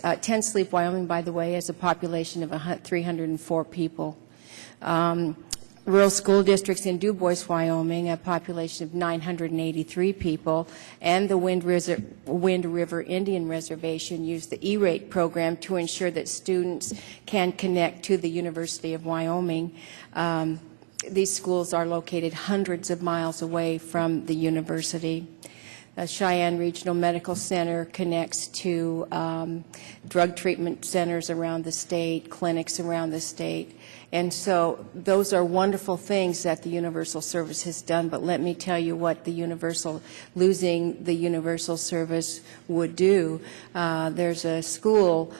Sleep, Wyoming, by the way, has a population of 304 people. Rural school districts in Du Bois, Wyoming, a population of 983 people, and the Wind River Indian Reservation use the E-rate program to ensure that students can connect to the University of Wyoming. These schools are located hundreds of miles away from the university. Cheyenne Regional Medical Center connects to drug treatment centers around the state, clinics around the state. And so those are wonderful things that the Universal Service has done, but let me tell you what losing the Universal Service would do. There's a school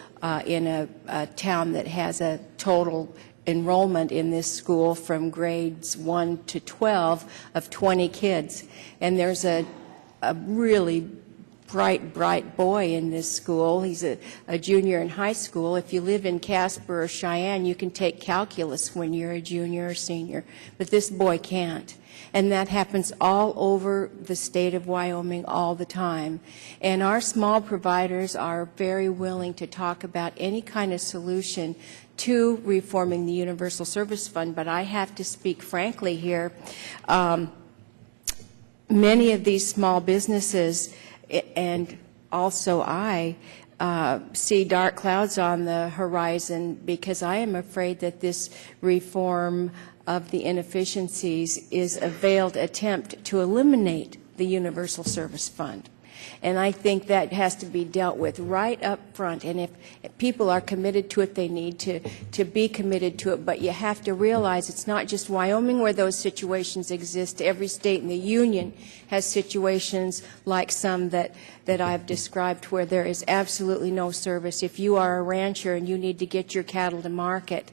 in a town that has a total enrollment in this school from grades 1 to 12 of 20 kids. And there's a really bright boy in this school. He's a junior in high school. If you live in Casper or Cheyenne, you can take calculus when you're a junior or senior, but this boy can't. And that happens all over the state of Wyoming all the time. And our small providers are very willing to talk about any kind of solution to reforming the Universal Service Fund, but I have to speak frankly here. Many of these small businesses, and also I, see dark clouds on the horizon because I am afraid that this reform of the inefficiencies is a veiled attempt to eliminate the Universal Service Fund. And I think that has to be dealt with right up front. And if people are committed to it, they need to be committed to it. But you have to realize it's not just Wyoming where those situations exist. Every state in the Union has situations like some that I've described where there is absolutely no service. If you are a rancher and you need to get your cattle to market,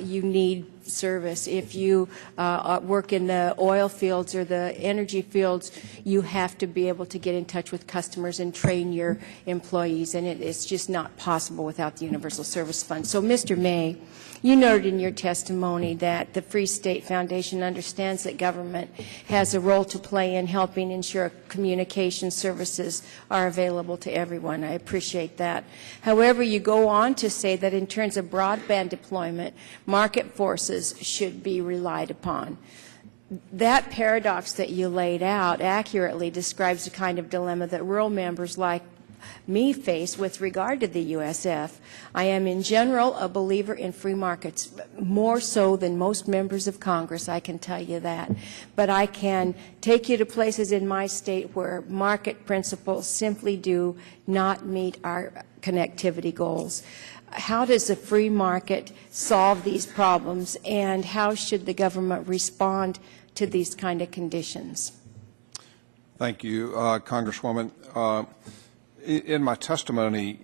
you need service. If you work in the oil fields or the energy fields, you have to be able to get in touch with customers and train your employees, and it's just not possible without the Universal Service Fund. So, Mr. May, you noted in your testimony that the Free State Foundation understands that government has a role to play in helping ensure communication services are available to everyone. I appreciate that. However, you go on to say that in terms of broadband deployment, market forces should be relied upon. That paradox that you laid out accurately describes the kind of dilemma that rural members like me face with regard to the USF. I am in general a believer in free markets, more so than most members of Congress, I can tell you that. But I can take you to places in my state where market principles simply do not meet our connectivity goals. How does the free market solve these problems, and how should the government respond to these kind of conditions? Thank you, Congresswoman. In my testimony,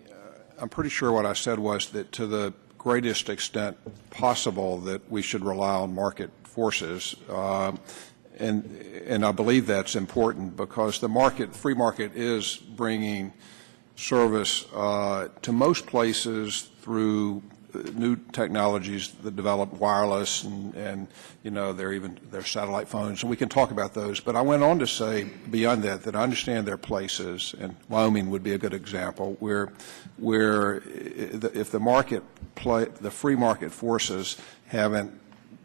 I'm pretty sure what I said was that to the greatest extent possible that we should rely on market forces, and I believe that's important because the free market is bringing service to most places through new technologies that develop wireless and you know their satellite phones, and we can talk about those. But I went on to say beyond that I understand there are places, and Wyoming would be a good example, where if the free market forces haven't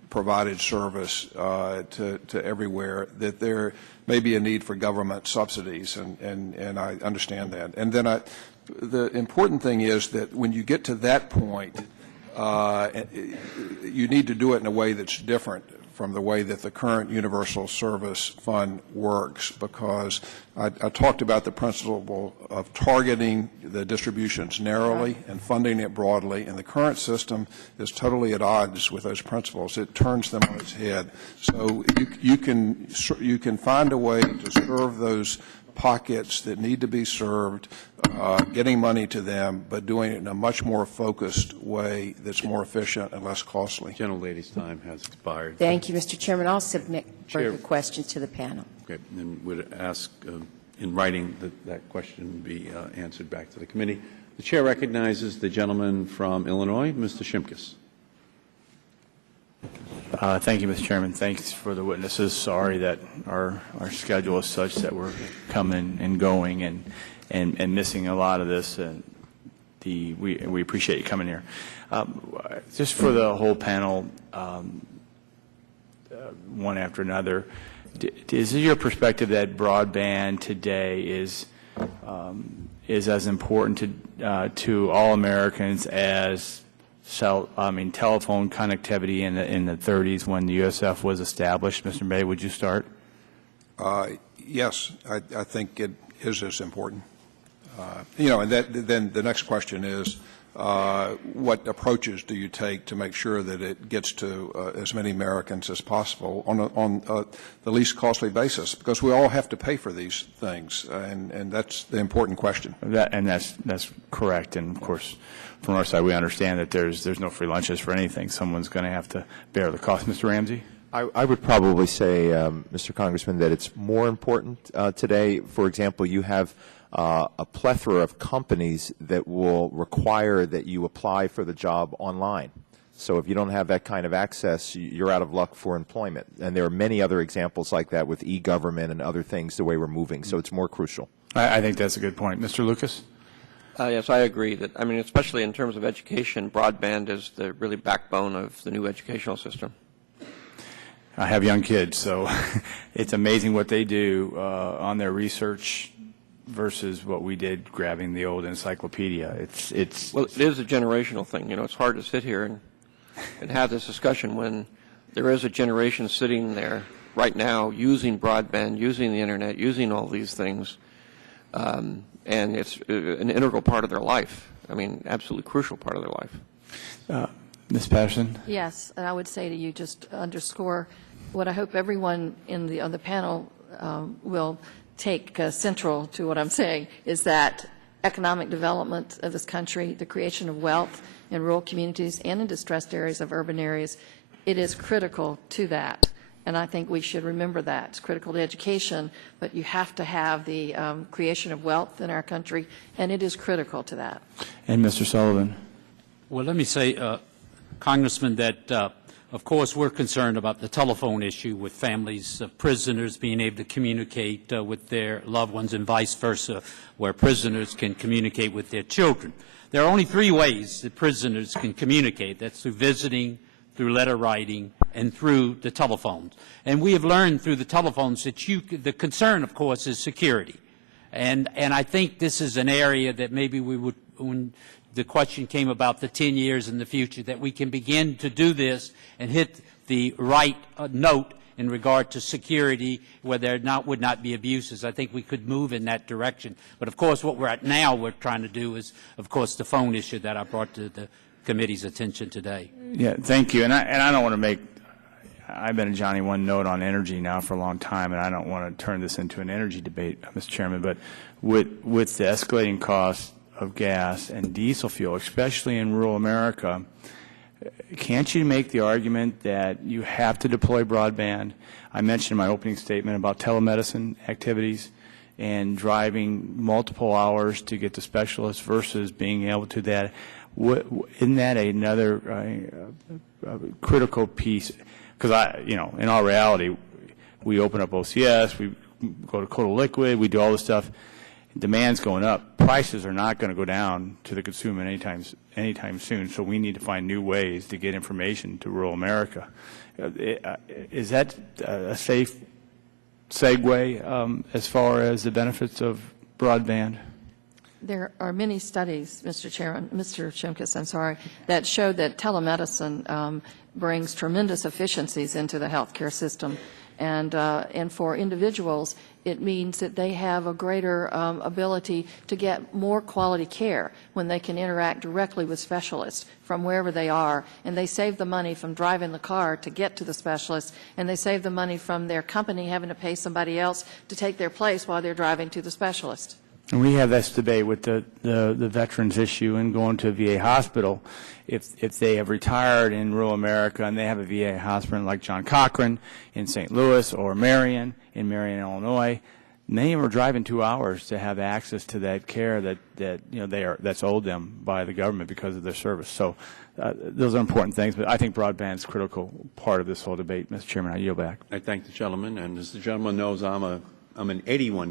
provided service to everywhere, that there may be a need for government subsidies, and I understand that. And then the important thing is that when you get to that point, you need to do it in a way that's different from the way that the current Universal Service Fund works, because I talked about the principle of targeting the distributions narrowly and funding it broadly, and the current system is totally at odds with those principles. It turns them on its head. So you can find a way to serve those pockets that need to be served, getting money to them, but doing it in a much more focused way that's more efficient and less costly. Gentlelady's time has expired. Thank you, Mr. Chairman. I'll submit further questions to the panel. Okay, and would ask in writing that question be answered back to the committee. The chair recognizes the gentleman from Illinois, Mr. Shimkus. Thank you, Mr. Chairman. Thanks for the witnesses. Sorry that our schedule is such that we're coming and going and missing a lot of this. we appreciate you coming here. Just for the whole panel, one after another, is it your perspective that broadband today is as important to all Americans as telephone connectivity in the 30s when the USF was established? Mr. Bay, would you start? Yes, I think it is as important. And then the next question is, what approaches do you take to make sure that it gets to as many Americans as possible on the least costly basis? Because we all have to pay for these things, and that's the important question. That's correct. And of course, from our side, we understand that there's no free lunches for anything. Someone's going to have to bear the cost. Mr. Ramsey? I would probably say, Mr. Congressman, that it's more important today. For example, you have a plethora of companies that will require that you apply for the job online. So if you don't have that kind of access, you're out of luck for employment. And there are many other examples like that with e-government and other things, the way we're moving. So it's more crucial. I think that's a good point. Mr. Lucas? Yes, I agree that, especially in terms of education, broadband is the really backbone of the new educational system. I have young kids, so it's amazing what they do on their research versus what we did grabbing the old encyclopedia. Well, it is a generational thing. It's hard to sit here and have this discussion when there is a generation sitting there right now using broadband, using the internet, using all these things, and it's an integral part of their life. Absolutely crucial part of their life. Ms. Patterson? Yes, and I would say to you, just to underscore what I hope everyone on the panel will take central to what I'm saying, is that economic development of this country, the creation of wealth in rural communities and in distressed areas of urban areas, it is critical to that. And I think we should remember that. It's critical to education, but you have to have the creation of wealth in our country, and it is critical to that. And Mr. Sullivan? Well, let me say, Congressman, that of course we're concerned about the telephone issue with families of prisoners being able to communicate with their loved ones and vice versa, where prisoners can communicate with their children. There are only 3 ways that prisoners can communicate. That's through visiting, through letter writing, and through the telephones. And we have learned through the telephones that the concern, of course, is security. And I think this is an area that maybe we would, when the question came about the 10 years in the future, that we can begin to do this and hit the right note in regard to security, where there would not be abuses. I think we could move in that direction. But of course, what we're trying to do is, of course, the phone issue that I brought to the committee's attention today. Yeah, thank you. And I don't want to make, I've been a Johnny One Note on energy now for a long time, and I don't want to turn this into an energy debate, Mr. Chairman, but with the escalating costs of gas and diesel fuel, especially in rural America, can't you make the argument that you have to deploy broadband? I mentioned in my opening statement about telemedicine activities and driving multiple hours to get to specialists versus being able to that. Isn't that another critical piece? Because in our reality, we open up OCS, we go to Coda Liquid, we do all this stuff. Demand's going up. Prices are not going to go down to the consumer anytime soon. So we need to find new ways to get information to rural America. Is that a safe segue as far as the benefits of broadband? There are many studies, Mr. Shimkus, that show that telemedicine brings tremendous efficiencies into the healthcare system. And for individuals, it means that they have a greater ability to get more quality care when they can interact directly with specialists from wherever they are. And they save the money from driving the car to get to the specialist, and they save the money from their company having to pay somebody else to take their place while they're driving to the specialist. And we have this debate with the veterans issue and going to a VA hospital. If they have retired in rural America and they have a VA hospital like John Cochran in St. Louis or Marion in Marion, Illinois, many of them are driving 2 hours to have access to that care that's owed them by the government because of their service. So those are important things, but I think broadband is a critical part of this whole debate. Mr. Chairman, I yield back. I thank the gentleman, and as the gentleman knows, I'm an 81